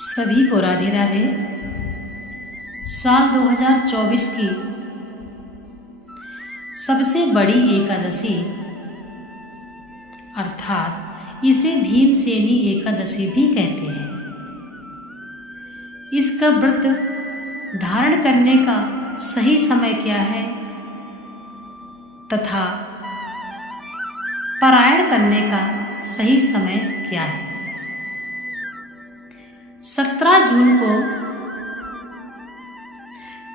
सभी को राधे राधे। साल 2024 की सबसे बड़ी एकादशी अर्थात इसे भीमसेनी एकादशी भी कहते हैं। इसका व्रत धारण करने का सही समय क्या है तथा पारायण करने का सही समय क्या है। 17 जून को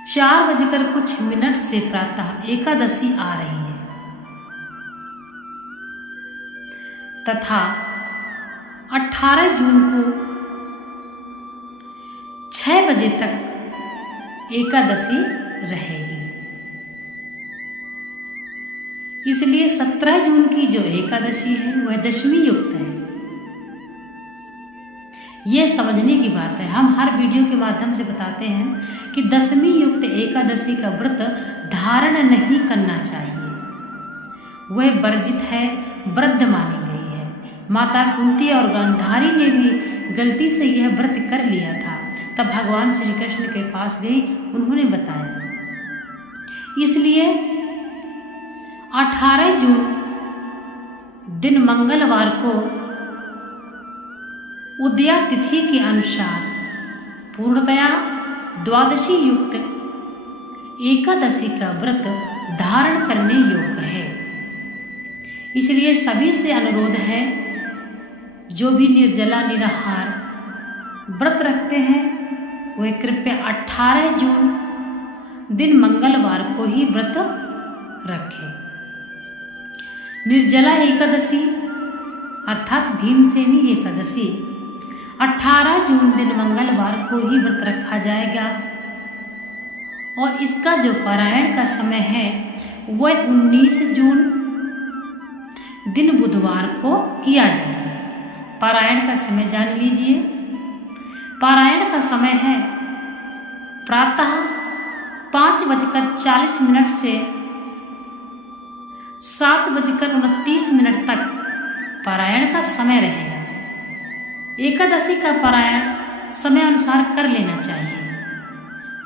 4:00 से प्रातः एकादशी आ रही है तथा 18 जून को 6 बजे तक एकादशी रहेगी। इसलिए 17 जून की जो एकादशी है वह दशमी युक्त है। ये समझने की बात है। हम हर वीडियो के माध्यम से बताते हैं कि दशमी युक्त एकादशी का व्रत धारण नहीं करना चाहिए, वह वर्जित है, वृद्ध मानी गई है। माता कुंती और गांधारी ने भी गलती से यह व्रत कर लिया था, तब भगवान श्री कृष्ण के पास गई, उन्होंने बताया। इसलिए 18 जून दिन मंगलवार को उदया तिथि के अनुसार पूर्णतया द्वादशी युक्त एकादशी का व्रत धारण करने योग्य है। इसलिए सभी से अनुरोध है, जो भी निर्जला निराहार व्रत रखते हैं वे कृपया 18 जून दिन मंगलवार को ही व्रत रखें। निर्जला एकादशी अर्थात भीमसेनी एकादशी 18 जून दिन मंगलवार को ही व्रत रखा जाएगा और इसका जो पारायण का समय है वह 19 जून दिन बुधवार को किया जाएगा। पारायण का समय जान लीजिए। पारायण का समय है प्रातः 5:40 से 7:29 तक पारायण का समय रहेगा। एकादशी का पारायण समय अनुसार कर लेना चाहिए।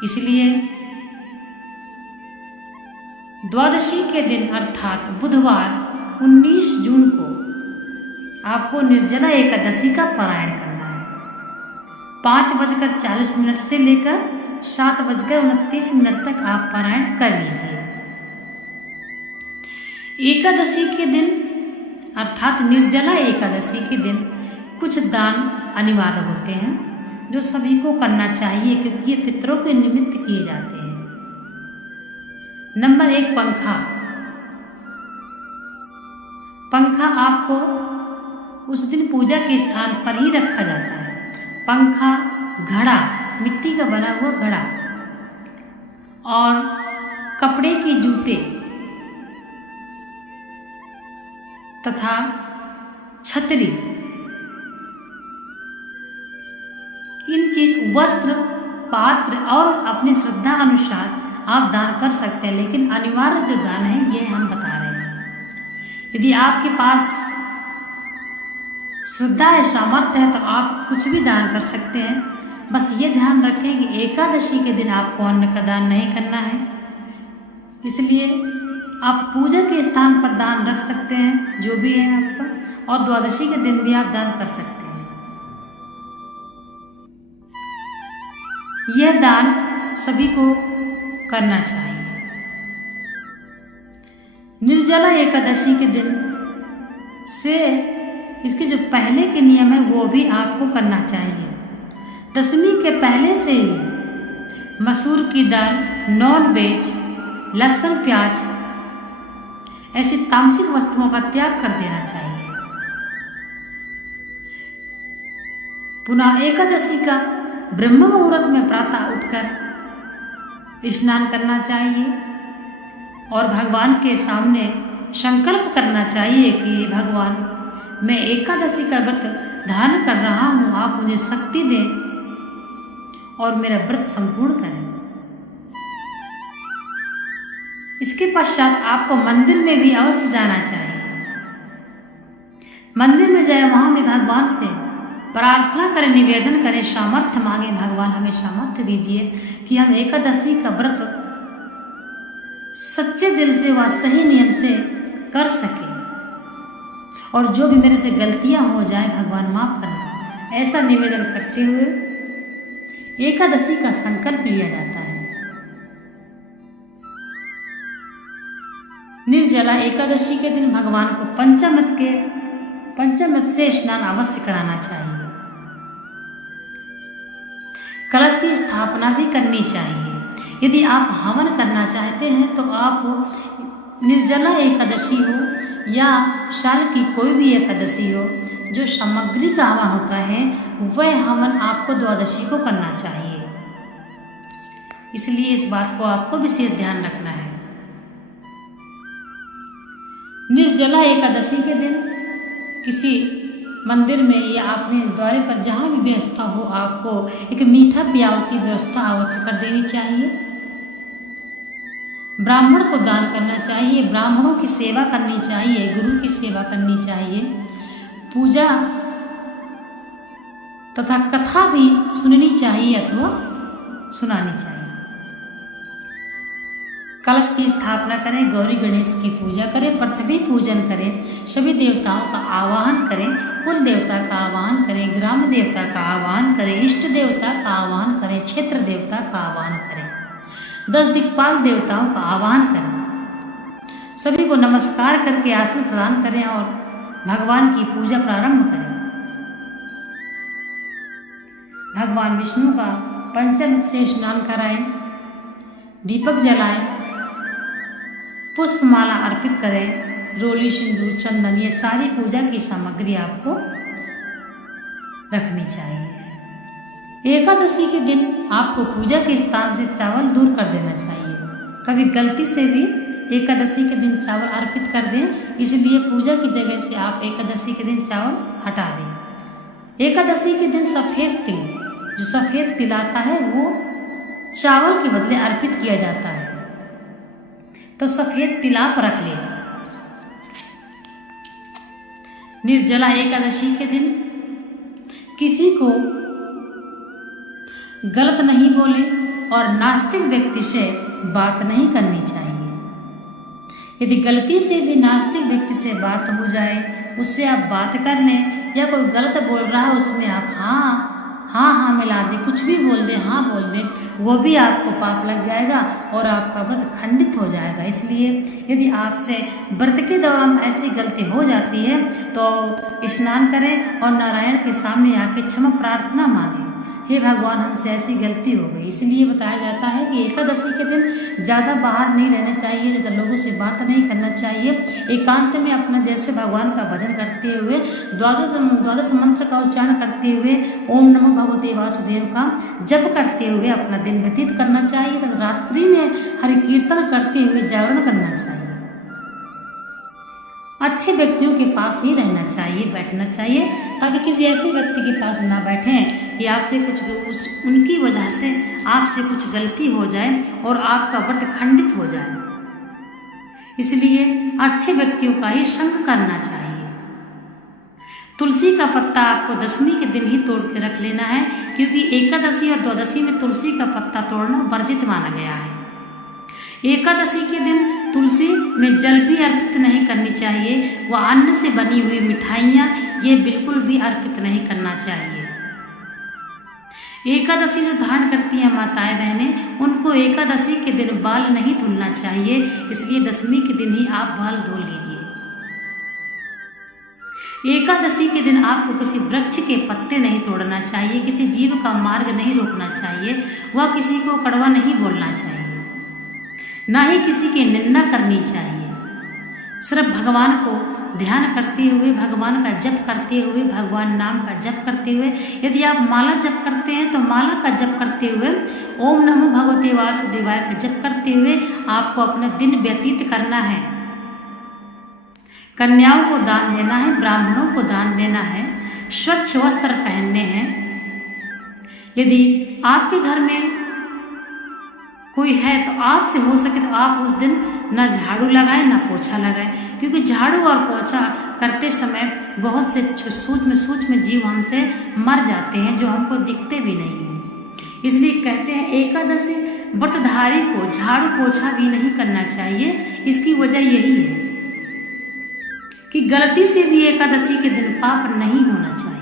इसलिए द्वादशी के दिन अर्थात बुधवार 19 जून को आपको निर्जला एकादशी का पारायण करना है। 5:40 से लेकर 7:29 तक आप पारायण कर लीजिए। एकादशी के दिन अर्थात निर्जला एकादशी के दिन कुछ दान अनिवार्य होते हैं जो सभी को करना चाहिए, क्योंकि ये पितरों के निमित्त किए जाते हैं। नंबर 1, पंखा आपको उस दिन पूजा के स्थान पर ही रखा जाता है। पंखा, घड़ा, मिट्टी का बना हुआ घड़ा और कपड़े के जूते तथा छतरी, इन चीज वस्त्र, पात्र और अपनी श्रद्धा अनुसार आप दान कर सकते हैं। लेकिन अनिवार्य जो दान है ये हम बता रहे हैं। यदि आपके पास श्रद्धा है, सामर्थ्य है, तो आप कुछ भी दान कर सकते हैं। बस ये ध्यान रखें कि एकादशी के दिन आपको अन्न का दान नहीं करना है। इसलिए आप पूजा के स्थान पर दान रख सकते हैं, जो भी है आपका, और द्वादशी के दिन भी आप दान कर सकते हैं। यह दान सभी को करना चाहिए। निर्जला एकादशी के दिन से इसके जो पहले के नियम है वो भी आपको करना चाहिए। दशमी के पहले से ही मसूर की दाल, नॉन वेज, लहसुन, प्याज ऐसी तामसिक वस्तुओं का त्याग कर देना चाहिए। पुनः एकादशी का ब्रह्म मुहूर्त में प्रातः उठकर स्नान करना चाहिए और भगवान के सामने संकल्प करना चाहिए कि भगवान, मैं एकादशी का व्रत धारण कर रहा हूँ, आप मुझे शक्ति दें और मेरा व्रत संपूर्ण करें। इसके पश्चात आपको मंदिर में भी अवश्य जाना चाहिए। मंदिर में जाए, वहां भी भगवान से प्रार्थना करें, निवेदन करें, सामर्थ्य मांगे, भगवान हमें सामर्थ्य दीजिए कि हम एकादशी का व्रत सच्चे दिल से व सही नियम से कर सके, और जो भी मेरे से गलतियां हो जाए भगवान माफ करना। ऐसा निवेदन करते हुए एकादशी का संकल्प लिया जाता है। निर्जला एकादशी के दिन भगवान को पंचामृत से स्नान अवश्य कराना चाहिए। कलश की स्थापना भी करनी चाहिए। यदि आप हवन करना चाहते हैं तो आप निर्जला एकादशी हो या साल की कोई भी एकादशी हो, जो सामग्री का हवन होता है वह हवन आपको द्वादशी को करना चाहिए। इसलिए इस बात को आपको विशेष ध्यान रखना है। निर्जला एकादशी के दिन किसी मंदिर में या अपने द्वारे पर जहाँ भी व्यवस्था हो, आपको एक मीठा प्याव की व्यवस्था अवश्य कर देनी चाहिए। ब्राह्मण को दान करना चाहिए, ब्राह्मणों की सेवा करनी चाहिए, गुरु की सेवा करनी चाहिए, पूजा तथा कथा भी सुननी चाहिए अथवा सुनानी चाहिए। कलश की स्थापना करें, गौरी गणेश की पूजा करें, पृथ्वी पूजन करें, सभी देवताओं का आवाहन करें, कुल देवता का आवाहन करें, ग्राम देवता का आवाहन करें, इष्ट देवता का आवाहन करें, क्षेत्र देवता का आवाहन करें, 10 दिक्पाल देवताओं का आवाहन करें, सभी को नमस्कार करके आसन प्रदान करें और भगवान की पूजा प्रारंभ करें। भगवान विष्णु का पंचामृत से स्नान कराएं, दीपक जलाएं, पुष्पमाला अर्पित करें, रोली, सिंदूर, चंदन, ये सारी पूजा की सामग्री आपको रखनी चाहिए। एकादशी के दिन आपको पूजा के स्थान से चावल दूर कर देना चाहिए। कभी गलती से भी एकादशी के दिन चावल अर्पित कर दें, इसलिए पूजा की जगह से आप एकादशी के दिन चावल हटा दें। एकादशी के दिन सफ़ेद तिल, जो सफ़ेद तिल आता है वो चावल के बदले अर्पित किया जाता है, तो सफ़ेद तिल आप रख लीजिए। निर्जला एकादशी के दिन किसी को गलत नहीं बोले और नास्तिक व्यक्ति से बात नहीं करनी चाहिए। यदि गलती से भी नास्तिक व्यक्ति से बात हो जाए, उससे आप बात कर लें, या कोई गलत बोल रहा है उसमें आप हाँ मिला दें, कुछ भी बोल दें, हाँ बोल दें, वो भी आपको पाप लग जाएगा और आपका व्रत खंडित हो जाएगा। इसलिए यदि आपसे व्रत के दौरान ऐसी गलती हो जाती है तो स्नान करें और नारायण के सामने आके क्षमा प्रार्थना मांगें, हे भगवान हमसे ऐसी गलती हो गई। इसलिए बताया जाता है कि एकादशी के दिन ज़्यादा बाहर नहीं रहना चाहिए, ज़्यादा लोगों से बात नहीं करना चाहिए। एकांत में अपना जैसे भगवान का भजन करते हुए, द्वादश मंत्र का उच्चारण करते हुए, ओम नमो भगवते वासुदेव का जप करते हुए अपना दिन व्यतीत करना चाहिए। तथा रात्रि में हरि कीर्तन करते हुए जागरण करना चाहिए। अच्छे व्यक्तियों के पास ही रहना चाहिए, बैठना चाहिए, ताकि किसी ऐसे व्यक्ति के पास ना बैठें कि आपसे उनकी वजह से आपसे कुछ गलती हो जाए और आपका व्रत खंडित हो जाए। इसलिए अच्छे व्यक्तियों का ही संग करना चाहिए। तुलसी का पत्ता आपको दशमी के दिन ही तोड़ के रख लेना है, क्योंकि एकादशी और द्वादशी में तुलसी का पत्ता तोड़ना वर्जित माना गया है। एकादशी के दिन तुलसी में जल भी अर्पित नहीं करनी चाहिए, व अन्न से बनी हुई मिठाइयाँ ये बिल्कुल भी अर्पित नहीं करना चाहिए। एकादशी जो धारण करती हैं माताएं बहनें, उनको एकादशी के दिन बाल नहीं धुलना चाहिए, इसलिए दशमी के दिन ही आप बाल धुल लीजिए। एकादशी के दिन आपको किसी वृक्ष के पत्ते नहीं तोड़ना चाहिए, किसी जीव का मार्ग नहीं रोकना चाहिए, व किसी को कड़वा नहीं बोलना चाहिए, ना ही किसी की निंदा करनी चाहिए। सिर्फ भगवान को ध्यान करते हुए, भगवान का जप करते हुए, भगवान नाम का जप करते हुए, यदि आप माला जप करते हैं तो माला का जप करते हुए, ओम नमो भगवते वासुदेवाय का जप करते हुए आपको अपना दिन व्यतीत करना है। कन्याओं को दान देना है, ब्राह्मणों को दान देना है, स्वच्छ वस्त्र पहनने हैं। यदि आपके घर में कोई है तो आपसे हो सके तो आप उस दिन ना झाड़ू लगाएं ना पोछा लगाएं, क्योंकि झाड़ू और पोछा करते समय बहुत से सूक्ष्म जीव हमसे मर जाते हैं जो हमको दिखते भी नहीं हैं। इसलिए कहते हैं एकादशी व्रतधारी को झाड़ू पोछा भी नहीं करना चाहिए। इसकी वजह यही है कि गलती से भी एकादशी के दिन पाप नहीं होना चाहिए।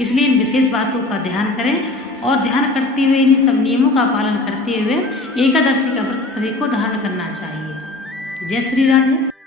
इसलिए इन विशेष बातों का ध्यान करें और ध्यान करते हुए इन सब नियमों का पालन करते हुए एकादशी का व्रत सभी को धारण करना चाहिए। जय श्री राधे।